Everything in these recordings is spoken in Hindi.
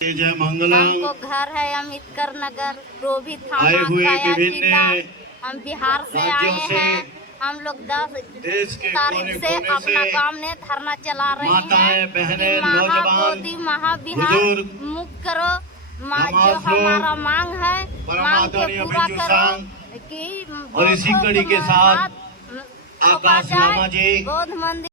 जय मंगलम। हमको घर है अम्बेडकर नगर, रोभी थाना, आए हुए गया विभिन्न जिला। हम बिहार से आए राज्यों से, हैं। हम लोग 10 देश के तारीख कोने से कोने अपना से काम ने धरना चला रहे माताएं, हैं बहनें, कि नौजवान, महाबोधि महाविहार बुजुर्ग, मुक्त करो। जो तमाम हमारा लोग मांग है, मांग के परमादरणीय पूरा बिरजू करो सांग कि और इसी कड़ी के साथ थोपा आकाश लामा जाए जी बौद्ध मंदिर।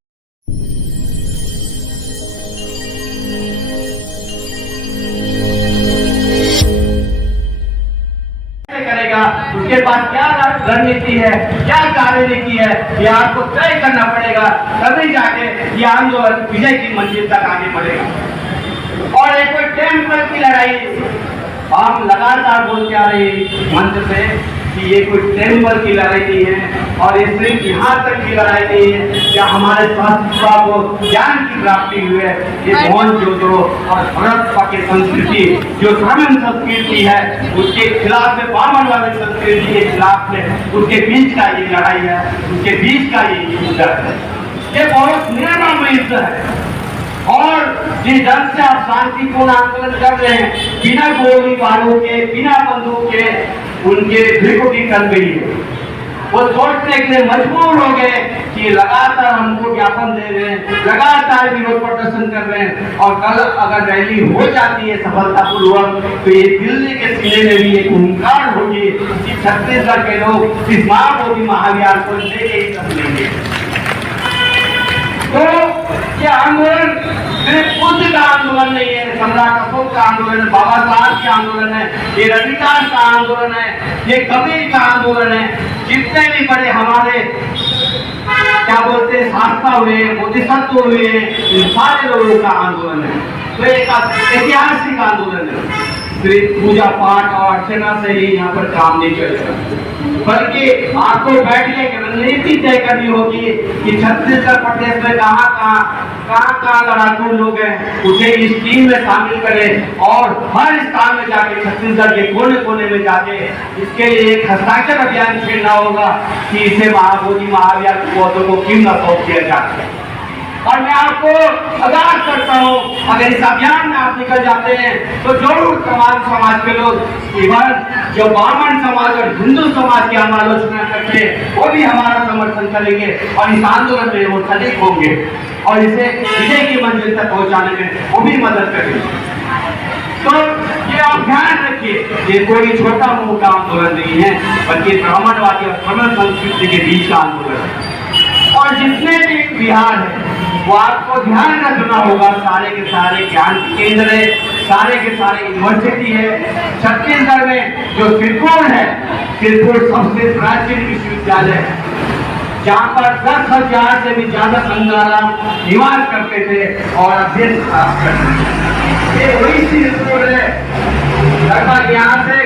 करेगा, उसके पास क्या रणनीति है, क्या कार्यनीति है, ये आपको तय करना पड़ेगा, तभी जाके ये आंदोलन विजय की मंजिल तक आगे बढ़ेगा। और एक कोई टेम्पल की लड़ाई हम लगातार बोलते आ रहे मंच से कि ये कोई टेम्पल की लड़ाई नहीं है और ये सिर्फ यहाँ तक की लड़ाई नहीं है क्या हमारे स्वास्थ्य को ज्ञान की प्राप्ति हुई है। ये मोहनजोदड़ो और हड़प्पा की संस्कृति जो ब्राह्मण संस्कृति है उसके खिलाफ में, ब्राह्मण वाली संस्कृति के खिलाफ में, उसके बीच का ये लड़ाई है, उसके बीच का ये युद्ध है। ये बहुत निर्मम युद्ध है और जिस ढंग से आप शांतिपूर्ण आंदोलन कर रहे हैं, बिना गोली बारूद के, बिना बंदूक के, उनके भिड़कों की कर गई है। वो सोचने के लिए मजबूर हो गए कि लगातार हमको ज्ञापन दे रहे हैं, लगातार विरोध प्रदर्शन कर रहे हैं और कल अगर रैली हो जाती है सफलतापूर्वक तो ये दिल्ली के सीने में भी एक हुंकार होगी कि छत्तीसगढ़ के लोग इस महाबोधि महाविहार को लेके ही कर लेंगे। तो ये आंदोलन सिर्फ बुद्ध का आंदोलन नहीं है, सम्राट अशोक का आंदोलन है, बाबा साहब का आंदोलन है, ये रविदास का आंदोलन है, ये कबीर का आंदोलन है। जितने भी बड़े हमारे क्या बोलते हैं शास्त्रा हुए, बोधिसत्व हुए, इन सारे लोगों का आंदोलन है। तो एक ऐतिहासिक आंदोलन है। सिर्फ पूजा पाठ और अर्चना से ही यहाँ पर काम नहीं चलेगा, बल्कि आपको बैठ के रणनीति तय करनी होगी कि छत्तीसगढ़ प्रदेश में कहाँ लड़ाकू लोग हैं उसे इस टीम में शामिल करें और हर स्थान में जाके छत्तीसगढ़ के कोने कोने में जाके इसके लिए एक हस्ताक्षर अभियान छेड़ना होगा कि इसे महाबोधि महाविहार पौधों को क्यों न सौंप दिया जाए। और मैं आपको आगाह करता हूँ, अगर इस अभियान में आप निकल जाते हैं तो जरूर समाज के लोग, इवन जो ब्राह्मण समाज और हिंदू समाज की हम आलोचना करते हैं वो भी हमारा समर्थन करेंगे और इस आंदोलन में वो सटीक होंगे और इसे विजय की मंजिल तक पहुंचाने में वो भी मदद करेंगे। तो ये आप ध्यान रखिए, ये कोई छोटा मोटा आंदोलन नहीं है बल्कि ब्राह्मणवादी और ब्राह्मण संस्कृति के बीच का आंदोलन है। और जितने भी बिहार है वो आपको ध्यान रखना होगा, सारे के सारे ज्ञान केंद्र है, सारे के सारे यूनिवर्सिटी है। छत्तीसगढ़ में जो सिरपुर है, सिरपुर सबसे प्राचीन विश्वविद्यालय है जहाँ पर 10,000 से भी ज्यादा संग्राम निवास करते थे और अध्ययन प्राप्त करते थे। ये वही सिरपुर है। लगभग यहाँ से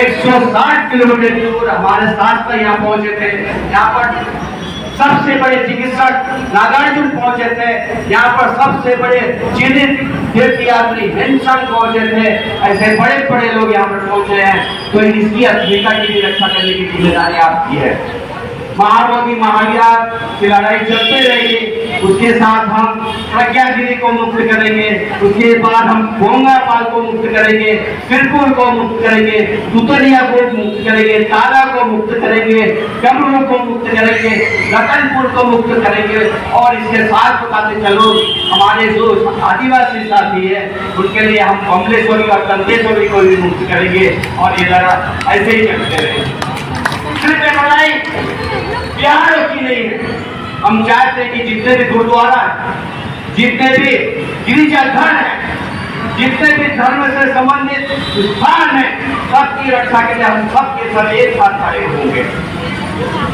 160 किलोमीटर दूर हमारे शास्त्र यहाँ पहुंचे थे। यहाँ पर सबसे बड़े चिकित्सक नागार्जुन पहुंचे थे, यहाँ पर सबसे बड़े चीनी तीर्थयात्री हेनसन पहुंचे थे। ऐसे बड़े बड़े लोग यहाँ पर पहुंचे हैं। तो इसकी अस्मिता की भी रक्षा करने की जिम्मेदारी आपकी है। महाबोधि महाविहार की लड़ाई चलते रहेगी, उसके साथ हम प्रज्ञागिरी को मुक्त करेंगे, उसके बाद हम भोंगापाल को मुक्त करेंगे, सिरपुर को मुक्त करेंगे, तुतरिया को मुक्त करेंगे, ताला को मुक्त करेंगे, डमरू को मुक्त करेंगे, लखनपुर को मुक्त करेंगे और इसके साथ बताते चलो हमारे जो आदिवासी साथी है उनके लिए हम कमलेश्वरी और कंतेश्वरी को भी मुक्त करेंगे और ये लड़ा ऐसे ही चलते रहेंगे। सिर्फ लड़ाई बिहार की नहीं है। हम चाहते हैं कि जितने भी गुरुद्वारा है, जितने भी गिरिजाघर है, जितने भी धर्म से संबंधित स्थान है, सबकी रक्षा के लिए हम सबके सब एक साथ खड़े होंगे।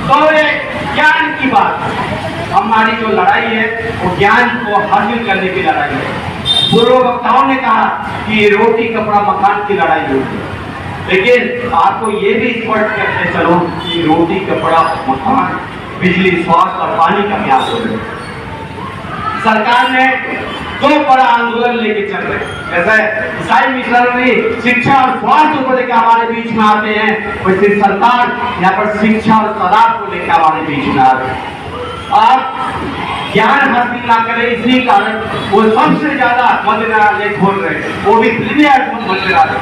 तो ये ज्ञान की बात, हमारी जो लड़ाई है वो ज्ञान को हासिल करने की लड़ाई है। पूर्व वक्ताओं ने कहा कि रोटी कपड़ा मकान की लड़ाई होगी, लेकिन आपको ये भी स्पष्ट करते चलो कि रोटी कपड़ा मकान बिजली स्वास्थ्य और पानी का क्या हो रहा है। सरकार ने दो बड़ा आंदोलन लेके चल रहे हैं। जैसे ईसाई मिशनरी शिक्षा और स्वास्थ्य को लेकर हमारे बीच में आते हैं, वैसे सरकार यहाँ पर शिक्षा और सदाब को लेकर हमारे बीच में आ रहे हैं। आप ज्ञान हासिल ना करे, इसी कारण वो सबसे ज्यादा मंदिरालय खोल रहे हैं, वो भी प्रीमियर मंदिरालय।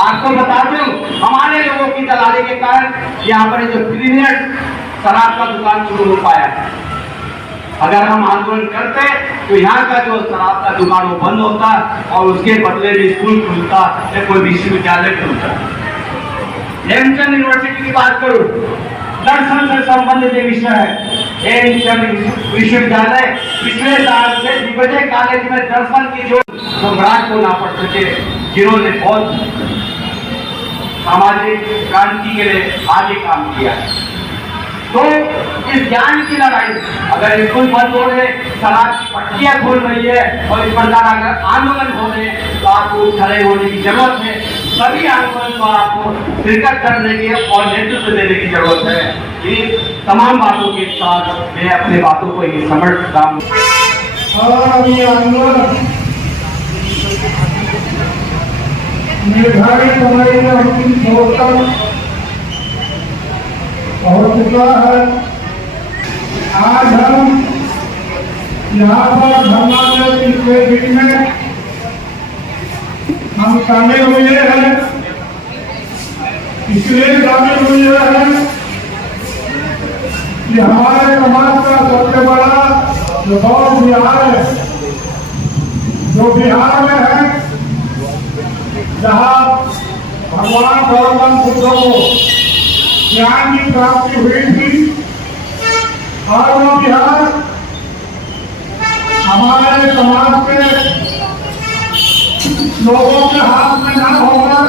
आपको बता दूं, हमारे लोगों की दलाली के कारण यहाँ पर जो प्रीमियर शराब का दुकान शुरू हो पाया है। अगर हम आंदोलन करते तो यहाँ का जो शराब का दुकान वो बंद होता और उसके बदले में स्कूल खुलता या कोई विश्वविद्यालय खुलता। हेमचंद यूनिवर्सिटी की बात करूं, दर्शन से संबंधित विषय है। हेमचंद विश्वविद्यालय पिछले साल से दिग्विजय कॉलेज में दर्शन की जो सम्राट को ना पढ़ सके, जिन्होंने बहुत सामाजिक क्रांति के लिए आगे काम किया है। तो इस ज्ञान की लड़ाई, अगर स्कूल बंद हो रहे, शराब की पट्टियां खोल रही है और इस प्रकार अगर आंदोलन हो रहे तो आपको खड़े होने की जरूरत है। सभी आंदोलन को आपको शिरकत करने की और नेतृत्व देने की जरूरत है। ये तमाम बातों के साथ मैं अपने बातों को ये समझता हूँ। निर्धारित समय में अंतिम प्रवर्तन हो चुका है। आज हम यहाँ पर धर्ना के में हम शामिल हुए हैं, इसलिए शामिल हुए हैं कि हमारे समाज का सबसे बड़ा जो बौद्ध बिहार है, जो बिहार में है, जहाँ भगवान गौतम बुद्ध को ज्ञान की प्राप्ति हुई थी, और वो बिहार हमारे समाज के लोगों के हाथ में न होकर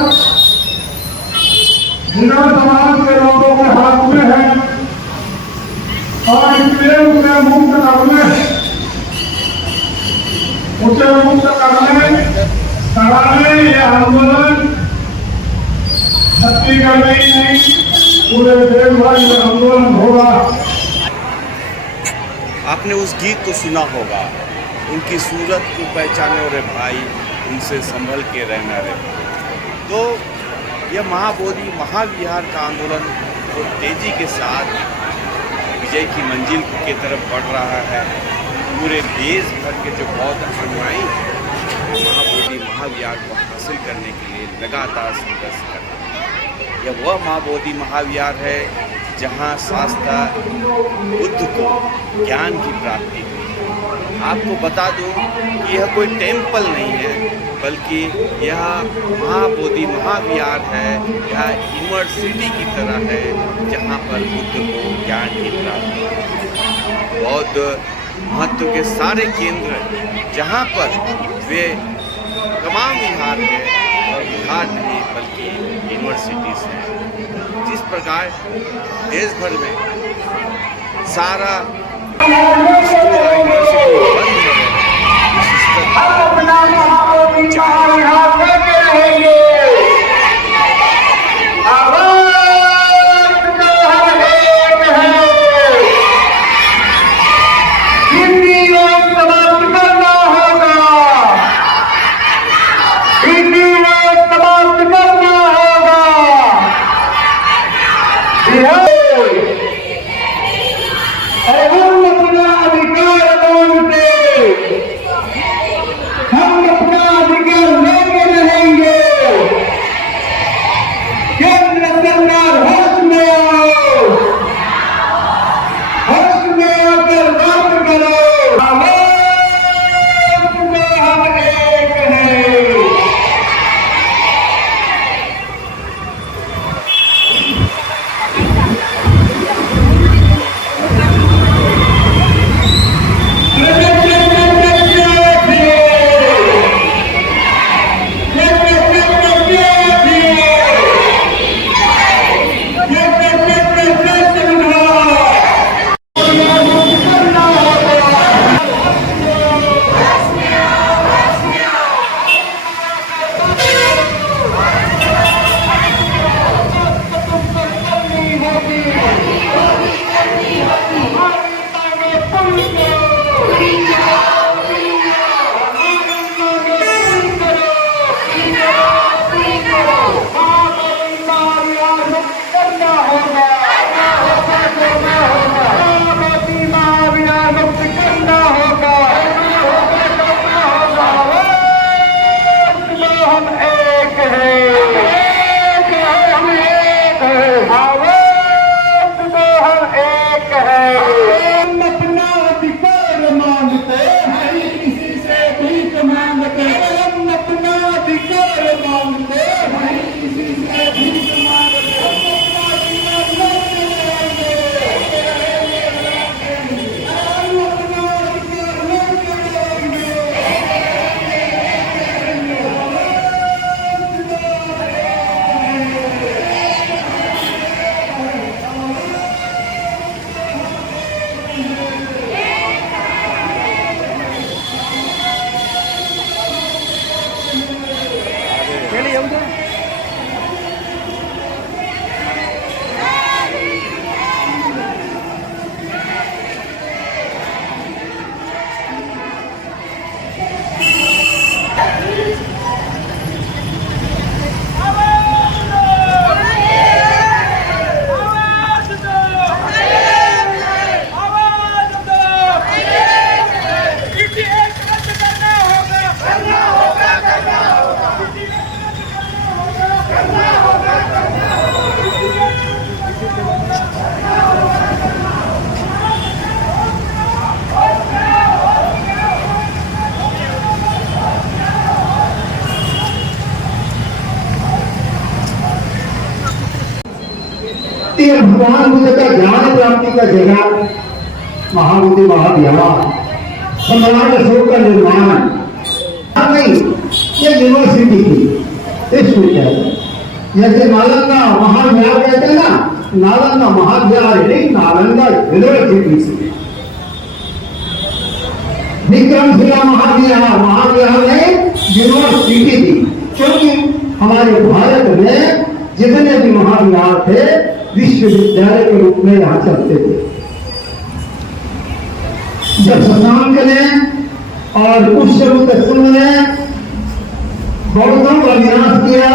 जिला समाज के लोगों के हाथ में है, और इसलिए उसे मुक्त कराने ये आंदोलन छत्तीसगढ़ में ही नहीं, पूरे देश भर में आंदोलन होगा। आपने उस गीत को सुना होगा, उनकी सूरत को पहचाने रे भाई, उनसे संभल के रहना रे। तो यह महाबोधि महाविहार का आंदोलन तो तेजी के साथ विजय की मंजिल की तरफ बढ़ रहा है। पूरे देश भर के जो बौद्ध अनुयायी महाबोधि महाविहार को हासिल करने के लिए लगातार संघर्ष कर रहे हैं। यह वह महाबोधि महाविहार है जहाँ शास्त्र बुद्ध को ज्ञान की प्राप्ति हुई। आपको बता दूं कि यह कोई टेम्पल नहीं है, बल्कि यह महाबोधि महाविहार है, यह यूनिवर्सिटी की तरह है जहाँ पर बुद्ध को ज्ञान की प्राप्ति। बौद्ध महत्व के सारे केंद्र जहाँ पर वे तमाम विहार हैं, और विहार नहीं बल्कि यूनिवर्सिटीज़ हैं। जिस प्रकार देश भर में सारा यूनिवर्सिटी बंद है, ये भगवान बुद्ध का ज्ञान प्राप्ति का जगह महाबोधि महाविहार, सम्राट अशोक का निर्माण नहीं, ये यूनिवर्सिटी थी, विश्वविद्यालय। जैसे नालंदा महाविहार कहते हैं ना, नालंदा महाविहार नहीं, नालंदा यूनिवर्सिटी से। विक्रमशिला महाविहार, महाविहार में यूनिवर्सिटी थी, क्योंकि हमारे भारत में जितने भी महाविहार थे विश्वविद्यालय के रूप में यहाँ चलते थे। जब शशांक ने और पुष्यमित्र ने बौद्धों का विनाश किया,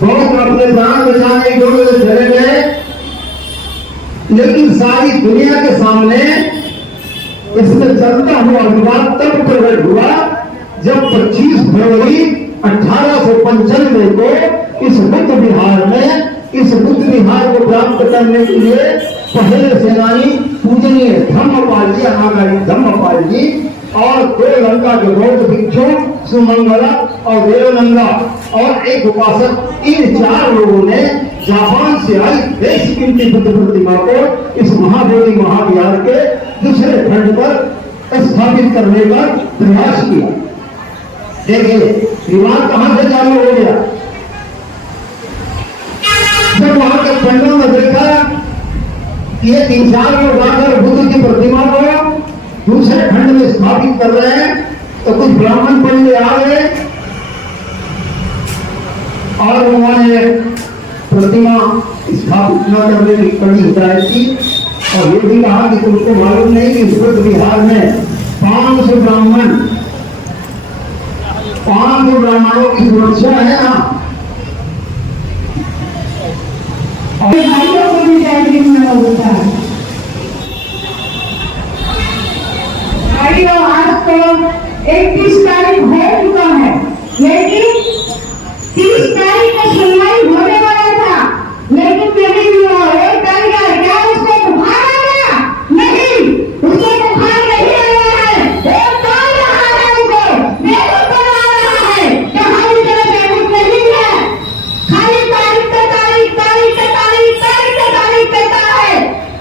बौद्ध अपने प्राण बचाने के लिए चले गए, लेकिन सारी दुनिया के सामने इसमें चलता हुआ विवाद तब प्रकट हुआ जब 25 फरवरी 1895 को इस बुद्ध विहार में, इस बुद्ध विहार को प्राप्त करने के लिए पहले सेनानी पूजनीय धम्मपाल जी, अनागारी धम्मपाल जी और 2 लंका के बौद्ध भिक्षु सुमंगला और देवानंदा और एक उपासक, इन 4 लोगों ने जापान से आई बेस कीमती बुद्ध प्रतिमा को इस महाबोधि महाविहार के दूसरे खंड पर स्थापित करने का प्रयास किया। देखिए विवाद कहां से चालू हो गया, जब वहां के पंडितों ने देखा कि ये 3-4 लोग आकर बुद्ध की प्रतिमा को दूसरे खंड में स्थापित कर रहे हैं, तो कुछ ब्राह्मण पंडित आ गए और उन्होंने प्रतिमा स्थापित न करने की कड़ी हिदायत की और ये भी कहा कि तुमको मालूम नहीं कि बुद्ध विहार में 500 ब्राह्मणों की सुरक्षा है ना, और भाइयों को भी गैदरिंग में होता है। भाइयों आज तो 31 तारीख हो चुका है, लेकिन 30 तारीख को सुनवाई होने वाला था, लेकिन नहीं हुआ। 1 तारीख क्या उसको बुखार आ गया? नहीं, उसको बुखार नहीं आया है, वो काल रहा है, उसको बेगुत बना रहा है कि हमारी तरह बेगुत नहीं है, खाली तारीख पे तारीख, तारीख पे तारीख, तारीख पे तारीख देता है,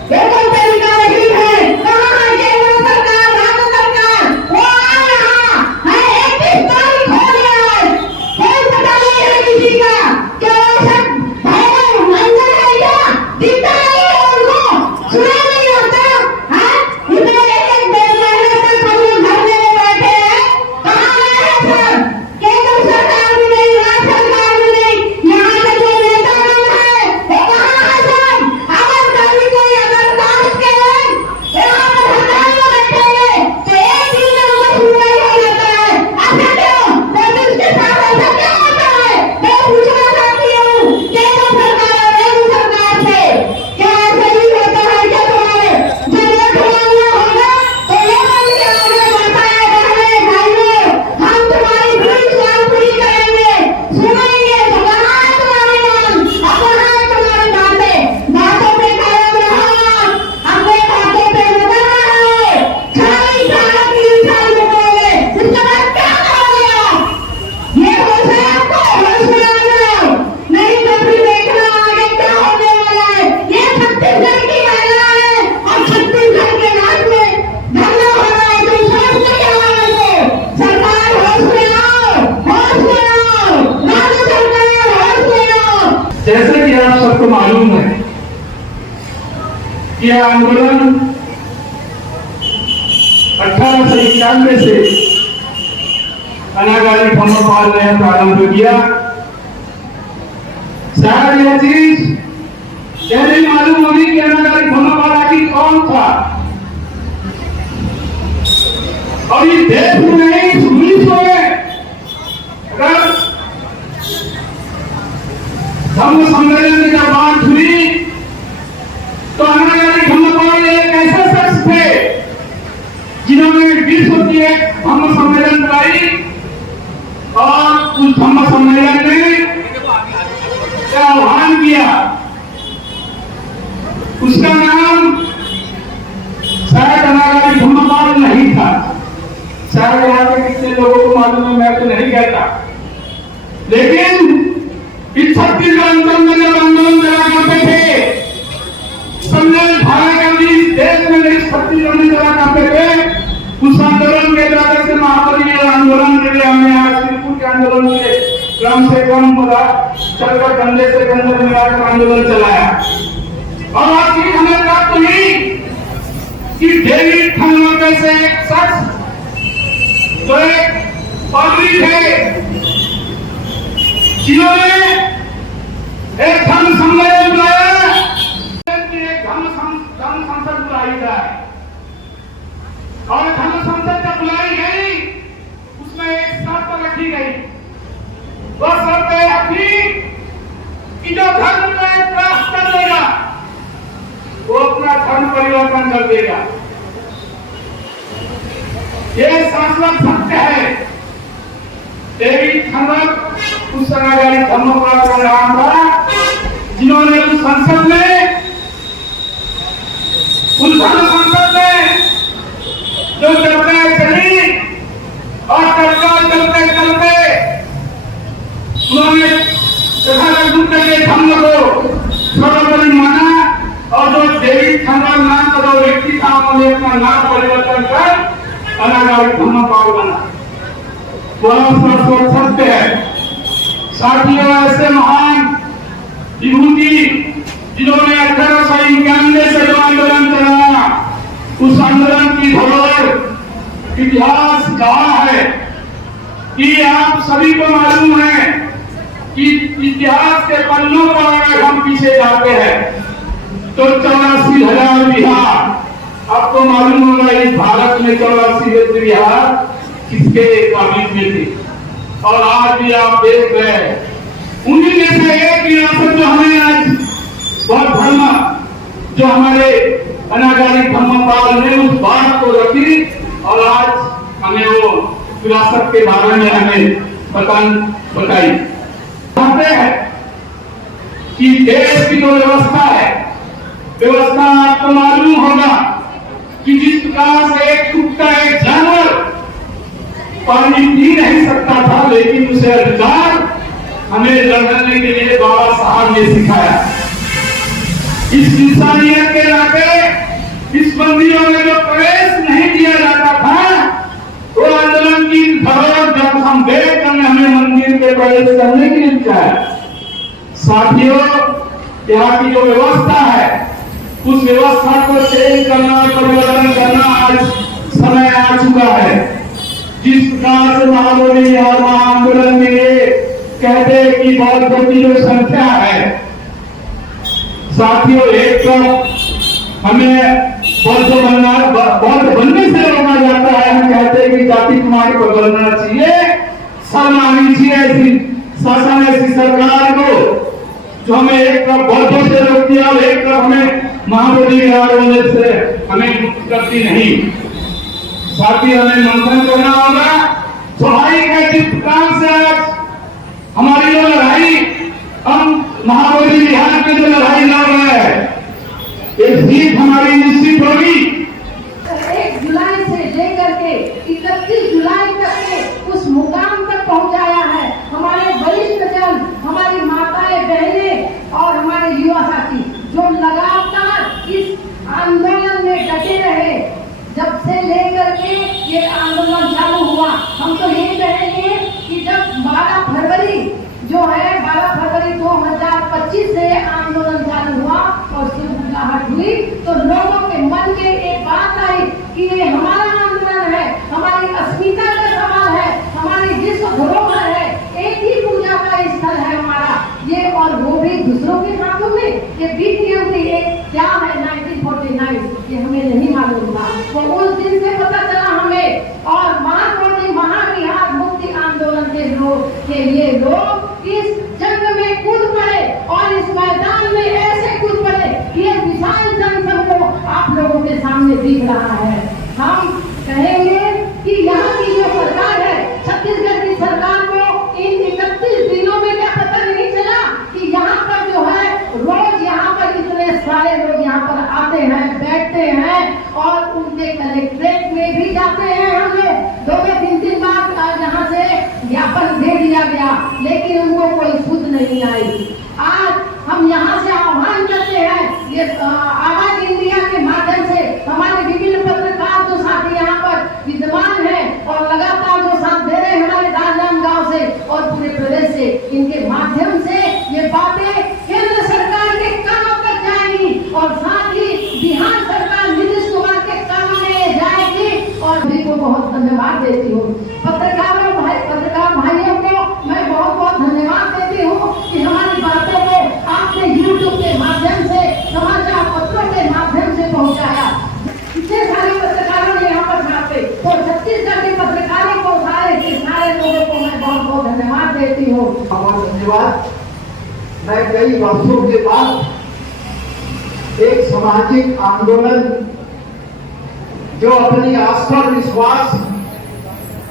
देखो तरीका नहीं है। कहाँ है केंद्र सरकार, राज्य सरकार? वो आ रहा है, 31 तारीख हो गया है, सबको मालूम है कि यह आंदोलन 1891 से अनागारी धम्मपाल ने प्रारंभ किया। शायद यह चीज यह नहीं मालूम होगी कि अनागारी धम्मपाल आखिर कौन था, और इस देश में नहीं, इस विश्व में अगर धम्म सम्मेलन की जब बात हुई तो अनागारी धम्मपाल एक ऐसे शख्स थे जिन्होंने विश्व की एक धम्म सम्मेलन कराई, और उस धम्म सम्मेलन में आह्वान किया। उसका नाम शायद अनागारी धम्मपाल नहीं था। शायद यहाँ के कितने लोगों को मालूम है, मैं तो नहीं कहता, लेकिन इस छत्तीसगढ़ अंदर में जब आंदोलन चला करते थे, सम्मेलन भारत गांधी देश में इस छत्तीसगढ़ में चला करते थे, उस आंदोलन के द्वारा से महापरी आंदोलन के लिए हमने आज सिरपुर के आंदोलन के कम से कम चलकर कंधे से कंधे मिलाकर आंदोलन चलाया। और आज की हमें प्राप्त हुई कि डेविड थर्मल जैसे एक शख्स जो एक पादरी थे, जिन्होंने एक धर्म सम्मेलन बुलाया, एक धर्म संसद बुलाई जाए, और धर्म संसद जब बुलाई गई उसमें एक शर्त रखी गई। वह शर्त यह थी कि जो धर्म को एक राष्ट्र कर देगा वो अपना धर्म परिवर्तन कर देगा। यह शाश्वत सत्य है। डेविड थर्मल उस अनागारी धम्मपाल का नाम था, जिन्होंने उस संसद में, उस धर्म संसद में जो चर्चाएं चली, और चर्चा चलते चलते उन्होंने के धम्म को सर्वोपरि माना, और जो डेविड थर्मल नाम का जो व्यक्ति था उन्होंने अपना नाम परिवर्तन कर अनागारी धम्मपाल बना। वह सत्य है। साथियों, ऐसे महान विभूति जिन्होंने 1891 से जो आंदोलन चलाया, उस आंदोलन की धरोहर इतिहास गवाह है कि आप सभी को मालूम है कि इतिहास के पन्नों पर अगर हम पीछे जाते हैं तो 84,000 बिहार, आपको मालूम होगा इस भारत में 84 बिहार किसके काबिज में थे, और आज भी आप देख रहे हैं उन्हीं में से एक विरासत जो हमें आज बहुत धर्म जो हमारे अनागारी धम्मपाल ने उस बात को रखी, और आज हमें वो विरासत के बारे में हमें बताई। कहते हैं कि देश की जो व्यवस्था है, व्यवस्था आपको मालूम होगा कि जिस प्रकार से एक कुत्ता, एक जानवर पानी पी नहीं सकता था, लेकिन उसे अधिकार हमें लड़ने के लिए बाबा साहब ने सिखाया। इस इंसानियत के नाते इस मंदिरों में जो प्रवेश नहीं दिया जाता था, वो आंदोलन की धरोहर जब हम देख कर हमें मंदिर के प्रवेश करने के लिए चाहे। साथियों, यहाँ की जो व्यवस्था है, उस व्यवस्था को चेंज करना, परिवर्तन करना आज समय आ चुका है। जिस प्रकार से महाबोधि और महाआंदोलन में ये कहते हैं कि बौद्धों की जो संख्या है, साथियों, एक तो हमें बौद्ध बनने से रोका जाता है। हम कहते हैं कि जाति कुमारी को बदलना चाहिए, शर्म आनी चाहिए ऐसी शासन, ऐसी सरकार को जो हमें एक तरफ बौद्धों से रोकती है और एक तरफ हमें महाबोधि होने से हमें मुक्त करती नहीं। साथ ही हमें मंथन करना होगा। चौड़ाई के जिस प्रकार से आज हमारी जो लड़ाई, हम महाबोधि बिहार की जो लड़ाई लड़ रहे हैं, एक जीत हमारी निश्चित होगी। 1 जुलाई से लेकर के 31 जुलाई तक के उस मुकाम तक पहुंचाया है। हमारे वरिष्ठ जन, हमारी माताएं, बहनें और हमारे युवा साथी जो लगातार इस आंदोलन में डटे रहे, जब से लेकर के ये आंदोलन चालू हुआ। हम तो यही कहेंगे कि जब 12 फरवरी जो है, 12 फरवरी 2025 से आंदोलन तो लोगों के मन में एक बात आई कि ये हमारा आंदोलन है, हमारी अस्मिता का सवाल है, हमारी विश्व धरोहर है, एक ही पूजा का स्थल है हमारा ये, और वो भी दूसरों के हाथों में। ये क्या है 1949 ये हमें नहीं मालूम था, तो उस दिन से पता चला हमें। और महाविहार मुक्ति आंदोलन के लिए लोग इस जंग में कूद पड़े और इस मैदान में ऐसे कूद पड़े कि ये विशाल जनसमूह आप लोगों के सामने दिख रहा है। हम कहेंगे कि यहाँ की जो सरकार है, छत्तीसगढ़ की सरकार को इन 31 दिनों में क्या पता नहीं चला कि यहाँ पर जो है रोज यहाँ पर इतने सारे लोग यहाँ पर आते हैं, बैठते हैं और उनके कलेक्ट्रेट में भी जाते हैं। हम लोग 2-3 बार यहाँ से ज्ञापन दे दिया गया, लेकिन उनको कोई सुध नहीं आई। आज हम यहाँ से आह्वान करते हैं, ये आवाज इंडिया के माध्यम से हमारे विभिन्न पत्रकार जो साथी यहाँ पर विद्यमान हैं और लगातार जो साथ दे रहे हैं हमारे राजनांदगांव से और पूरे प्रदेश से, इनके माध्यम से ये बातें केंद्र सरकार के कानों तक जाएंगी और साथ ही बिहार सरकार नीतीश कुमार के कानों में जाएगी। और भी को बहुत धन्यवाद देती हूँ। पत्रकार भाइयों को मैं बहुत धन्यवाद देती हूँ कि हमारी बातों को आपने यूट्यूब के माध्यम से, समाचार पत्रों के माध्यम से पहुँचाया। इतने सारे पत्रकारों ने यहाँ पर छापे, तो छत्तीसगढ़ के पत्रकारों को सारे लोगों को मैं बहुत धन्यवाद देती हूँ। बहुत धन्यवाद। मैं कई वर्षों के बाद एक सामाजिक आंदोलन जो अपनी आस्था, विश्वास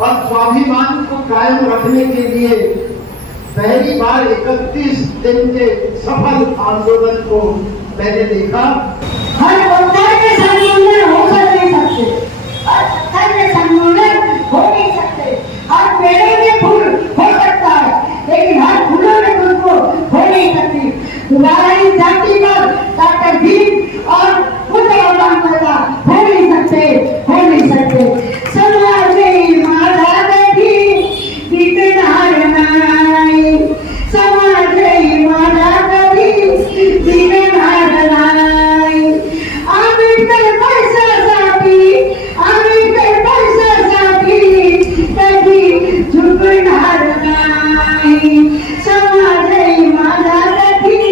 और स्वाभिमान को कायम रखने के लिए पहली बार 31 दिन के सफल आंदोलन को मैंने देखा। हर पत्थर के सम्मेलन हो नहीं सकते, हर पत्थर के सम्मेलन हो नहीं सकते, हर पेड़ में फूल हो सकता है लेकिन हर फूलों में तुमको हो नहीं सकती। तुम्हारा इस धरती पर डॉक्टर भीम और बुद्ध भगवान का हो नहीं सकते। समाज में माता बेटी बिकन हार नाई, समाज में माता बेटी बिकन हार नाई। अम्बेडकर पैसा साथी कभी झुकन हार नाई, समाज में माता बेटी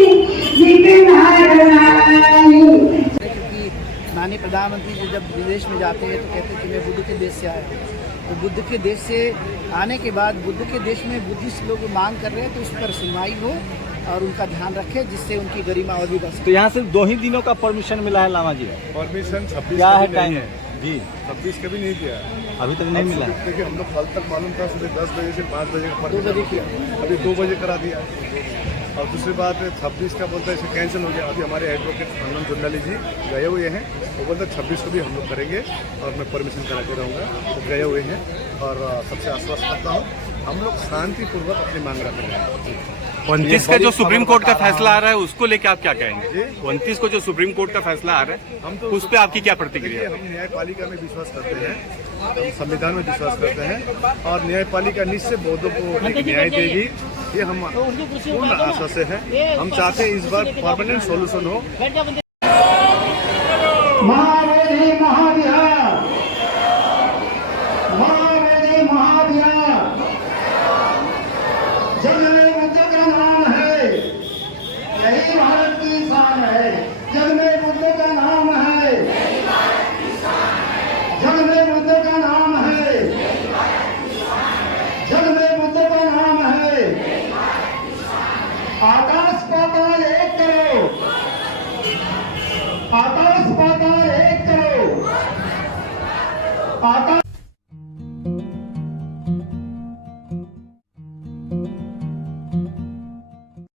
बिकन हार नाई। क्योंकि माननीय प्रधानमंत्री जी जब विदेश में जाते हैं तो कहते हैं कि मैं बुद्ध के देश से आया हूँ, तो बुद्ध के देश से आने के बाद बुद्ध के देश में बुद्धिस्ट लोग मांग कर रहे हैं तो उस पर सुनवाई हो और उनका ध्यान रखें जिससे उनकी गरिमा और भी बढ़ सके। तो यहाँ सिर्फ 2 ही दिनों का परमिशन मिला है लामा जी? परमिशन 26 क्या है नहीं टाइम है जी, 26 का भी नहीं दिया अभी तक नहीं मिला। देखिए हम लोग कल तक मालूम था सुबह 10 बजे से 5 बजे का परमिशन, अभी 2 बजे करा दिया। और दूसरी बात 26 का बोलता है इसे कैंसिल हो गया। अभी हमारे एडवोकेट आनंद जुंडाली जी गए हुए हैं, वो बोलते 26 को भी हम लोग करेंगे और मैं परमिशन करा के रहूँगा, तो गए हुए हैं। और सबसे आश्वस्त करता हूँ हम लोग शांतिपूर्वक अपनी मांग रखेंगे। 29 का जो सुप्रीम कोर्ट का फैसला आ रहा है उसको लेके आप क्या कहेंगे? 29 को जो सुप्रीम कोर्ट का फैसला आ रहा है हम तो उस पर आपकी क्या प्रतिक्रिया? हम न्यायपालिका में विश्वास करते हैं, हम संविधान में विश्वास करते हैं और न्यायपालिका निश्चित बौद्धों को न्याय देगी, ये हम पूर्ण आशा से है। हम चाहते हैं इस बार परमानेंट सॉल्यूशन हो। महाबोधि महाविहार जग में बुद्ध का नाम है, यही भारत की शान है।